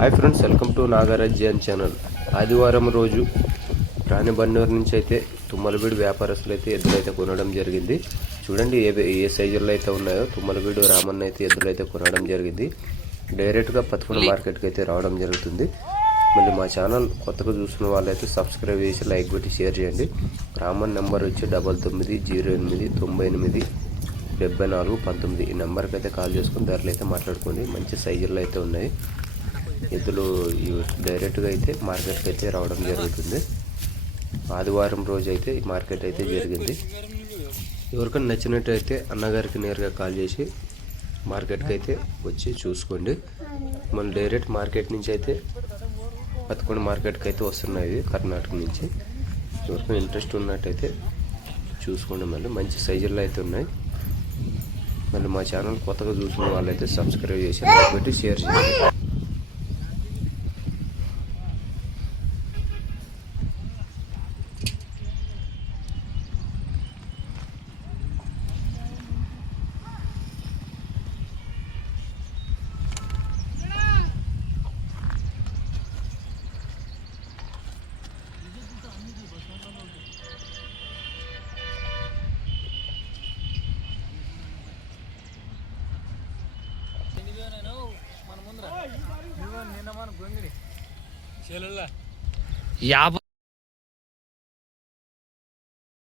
Hi friends welcome to Nagaraj Jain channel ఆదివారం రోజు రాణిబండూరు నుంచి అయితే తుమ్మలబీడు వ్యాపారస్తులు అయితే ఎద్దులైతే కొనడం జరిగింది. చూడండి ఏ ఏ సైజుల్లో అయితే ఉన్నాయో తుమ్మలబీడు రామన్న అయితే ఎద్దులైతే కొనడం జరిగింది. డైరెక్ట్గా పత్తికొండ మార్కెట్కి అయితే రావడం జరుగుతుంది. మళ్ళీ మా ఛానల్ కొత్తగా చూస్తున్న వాళ్ళైతే సబ్స్క్రైబ్ చేసి లైక్ పెట్టి షేర్ చేయండి. రామన్ నెంబర్ వచ్చి డబల్ తొమ్మిది జీరో ఎనిమిది తొంభై ఎనిమిది డెబ్బై నాలుగు పంతొమ్మిది. ఈ నెంబర్కి అయితే కాల్ చేసుకుని ధరలు అయితే మాట్లాడుకోండి. మంచి సైజుల్లో అయితే ఉన్నాయి. ఎద్దులు డైరెక్ట్గా అయితే మార్కెట్కి అయితే రావడం జరుగుతుంది. ఆదివారం రోజు అయితే ఈ మార్కెట్ అయితే జరిగింది. ఎవరికైనా నచ్చినట్టయితే అన్నగారికి నేరుగా కాల్ చేసి మార్కెట్కి అయితే వచ్చి చూసుకోండి. మళ్ళీ డైరెక్ట్ మార్కెట్ నుంచి అయితే పదకొండు మార్కెట్కి అయితే వస్తున్నాయి కర్ణాటక నుంచి. ఎవరికైనా ఇంట్రెస్ట్ ఉన్నట్టయితే చూసుకోండి మళ్ళీ. మంచి సైజుల్లో అయితే ఉన్నాయి. మళ్ళీ మా ఛానల్ కొత్తగా చూసిన వాళ్ళైతే సబ్స్క్రైబ్ చేసి కాబట్టి పెట్టి షేర్ చేయండి. ಯಾವ